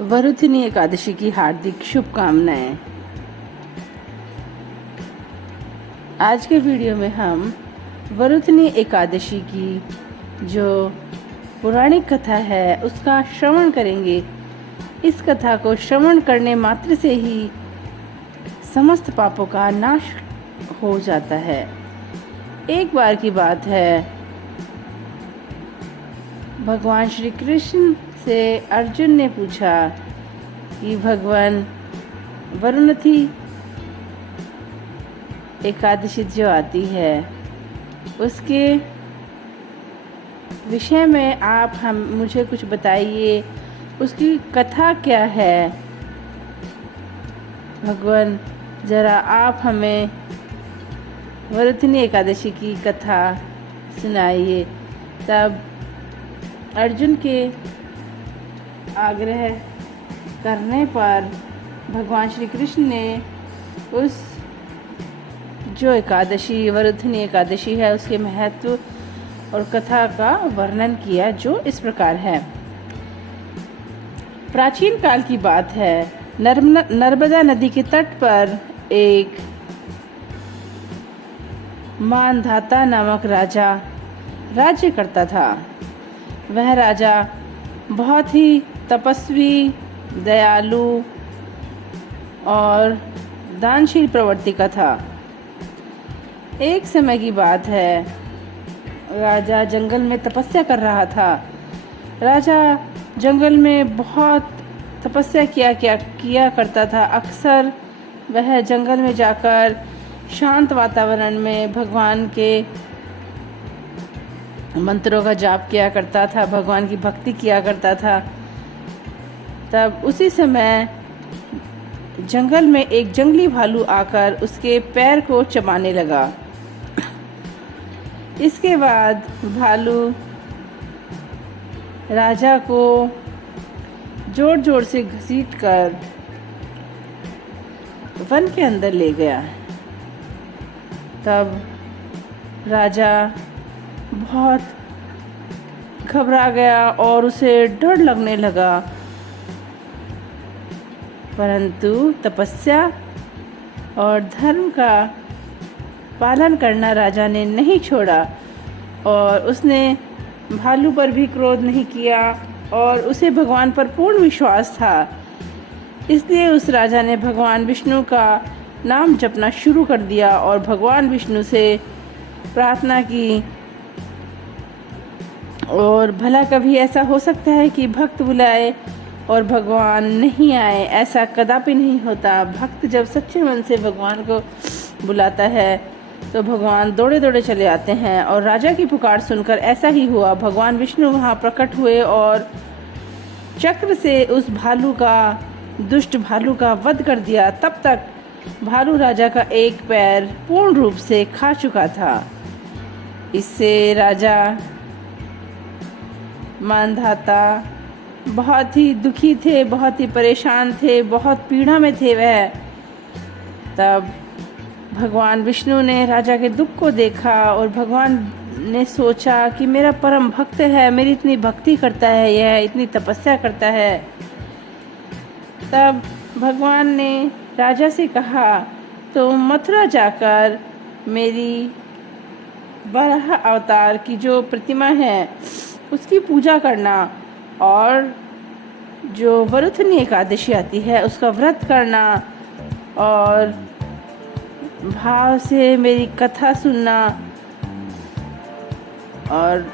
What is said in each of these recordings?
वरुथिनी एकादशी की हार्दिक शुभकामनाएं। आज के वीडियो में हम वरुथिनी एकादशी की जो पौराणिक कथा है उसका श्रवण करेंगे। इस कथा को श्रवण करने मात्र से ही समस्त पापों का नाश हो जाता है। एक बार की बात है, भगवान श्री कृष्ण से अर्जुन ने पूछा कि भगवान वरुणथी एकादशी जो आती है उसके विषय में आप मुझे कुछ बताइए, उसकी कथा क्या है। भगवान जरा आप हमें वरुथिनी एकादशी की कथा सुनाइए। तब अर्जुन के आग्रह करने पर भगवान श्री कृष्ण ने उस जो एकादशी वरुथिनी एकादशी है उसके महत्व और कथा का वर्णन किया, जो इस प्रकार है। प्राचीन काल की बात है। नर्मदा नदी के तट पर एक मानधाता नामक राजा राज्य करता था। वह राजा बहुत ही तपस्वी, दयालु और दानशील प्रवृत्ति का था। एक समय की बात है, राजा जंगल में तपस्या कर रहा था। राजा जंगल में बहुत तपस्या किया करता था। अक्सर वह जंगल में जाकर शांत वातावरण में भगवान के मंत्रों का जाप किया करता था, भगवान की भक्ति किया करता था। तब उसी समय जंगल में एक जंगली भालू आकर उसके पैर को चबाने लगा। इसके बाद भालू राजा को जोर जोर से घसीटकर वन के अंदर ले गया। तब राजा बहुत घबरा गया और उसे डर लगने लगा, परंतु तपस्या और धर्म का पालन करना राजा ने नहीं छोड़ा और उसने भालू पर भी क्रोध नहीं किया और उसे भगवान पर पूर्ण विश्वास था। इसलिए उस राजा ने भगवान विष्णु का नाम जपना शुरू कर दिया और भगवान विष्णु से प्रार्थना की। और भला कभी ऐसा हो सकता है कि भक्त बुलाए और भगवान नहीं आए? ऐसा कदापि नहीं होता। भक्त जब सच्चे मन से भगवान को बुलाता है तो भगवान दौड़े दौड़े चले आते हैं। और राजा की पुकार सुनकर ऐसा ही हुआ। भगवान विष्णु वहाँ प्रकट हुए और चक्र से उस दुष्ट भालू का वध कर दिया। तब तक भालू राजा का एक पैर पूर्ण रूप से खा चुका था। इससे राजा मानधाता बहुत ही दुखी थे, बहुत ही परेशान थे, बहुत पीड़ा में थे वह। तब भगवान विष्णु ने राजा के दुख को देखा और भगवान ने सोचा कि मेरा परम भक्त है, मेरी इतनी भक्ति करता है, यह इतनी तपस्या करता है। तब भगवान ने राजा से कहा, तो मथुरा जाकर मेरी वराह अवतार की जो प्रतिमा है उसकी पूजा करना और जो वरुथिनी एकादशी आती है उसका व्रत करना और भाव से मेरी कथा सुनना और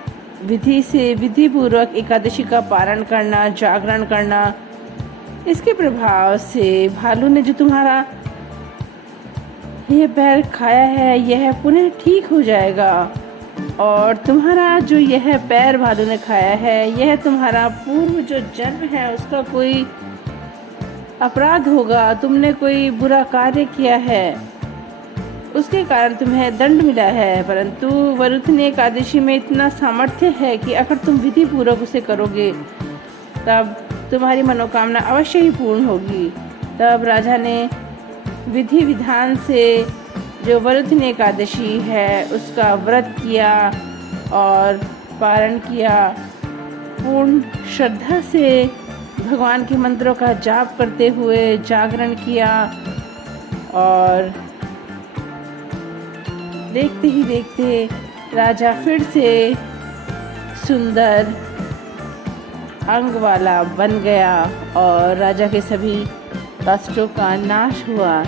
विधि पूर्वक एकादशी का पारण करना, जागरण करना। इसके प्रभाव से भालू ने जो तुम्हारा यह पैर खाया है यह पुनः ठीक हो जाएगा और तुम्हारा जो यह पैर भालू ने खाया है यह तुम्हारा पूर्व जो जन्म है उसका कोई अपराध होगा, तुमने कोई बुरा कार्य किया है, उसके कारण तुम्हें दंड मिला है। परंतु वरुथिनी एकादशी में इतना सामर्थ्य है कि अगर तुम विधि पूर्वक उसे करोगे तब तुम्हारी मनोकामना अवश्य ही पूर्ण होगी। तब राजा ने विधि विधान से जो वरुथिनी एकादशी है उसका व्रत किया और पारण किया। पूर्ण श्रद्धा से भगवान के मंत्रों का जाप करते हुए जागरण किया और देखते ही देखते राजा फिर से सुंदर अंग वाला बन गया और राजा के सभी कष्टों का नाश हुआ।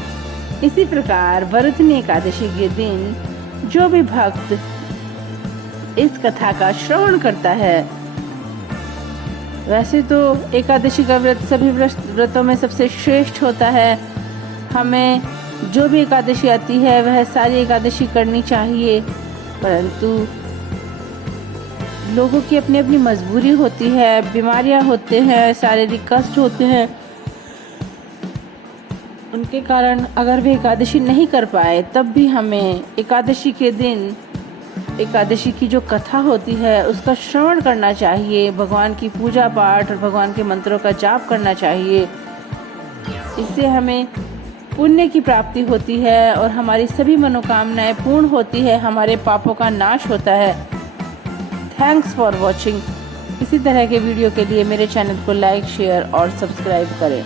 इसी प्रकार वरुथनी एकादशी के दिन जो भी भक्त इस कथा का श्रवण करता है, वैसे तो एकादशी का व्रत सभी व्रतों में सबसे श्रेष्ठ होता है। हमें जो भी एकादशी आती है वह सारी एकादशी करनी चाहिए, परंतु लोगों की अपनी अपनी मजबूरी होती है, बीमारियां होते हैं, शारीरिक कष्ट होते हैं, उनके कारण अगर वे एकादशी नहीं कर पाए तब भी हमें एकादशी के दिन एकादशी की जो कथा होती है उसका श्रवण करना चाहिए, भगवान की पूजा पाठ और भगवान के मंत्रों का जाप करना चाहिए। इससे हमें पुण्य की प्राप्ति होती है और हमारी सभी मनोकामनाएं पूर्ण होती है, हमारे पापों का नाश होता है। Thanks for watching. इसी तरह के वीडियो के लिए मेरे चैनल को लाइक, शेयर और सब्सक्राइब करें।